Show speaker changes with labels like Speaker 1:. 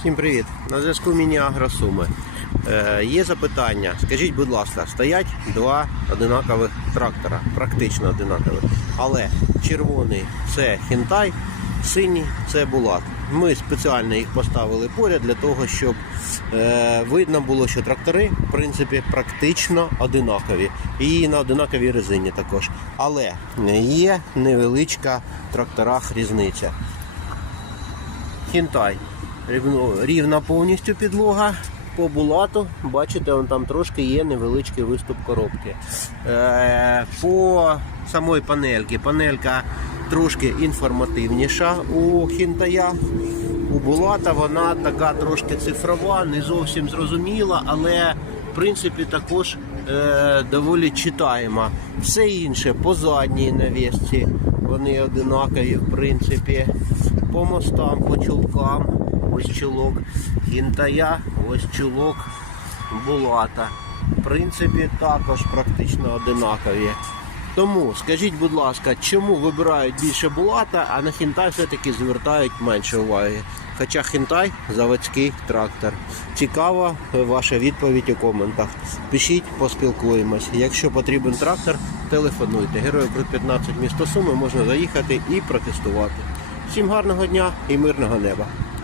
Speaker 1: Всім привіт! На зв'язку Міні Агросуми. Е, є запитання. Скажіть, будь ласка, стоять два одинакових трактора, практично одинакових. Але червоний це хінтай, синій це булат. Ми спеціально їх поставили поряд для того, щоб е, видно було, що трактори в принципі практично одинакові. І на одинаковій резині також. Але є невеличка в тракторах різниця. Хінтай. Рівна повністю підлога. По булату, бачите, вон там трошки є невеличкий виступ коробки. Е, по самої панельки. Панелька трошки інформативніша у хінтая. У булата вона така трошки цифрова, не зовсім зрозуміла, але в принципі також е, доволі читаєма. Все інше по задній навісці, вони одинакові, в принципі. По мостам, по чулкам, ось чулок хінтая, ось чулок булата. В принципі, також практично одинакові. Тому скажіть, будь ласка, чому вибирають більше булата, а на хінтай все-таки звертають менше уваги? Хоча хінтай заводський трактор. Цікава ваша відповідь у коментах. Пишіть, поспілкуємось. Якщо потрібен трактор, телефонуйте. Герою Крут 15 місто Суми можна заїхати і протестувати. Всім гарного дня і мирного неба!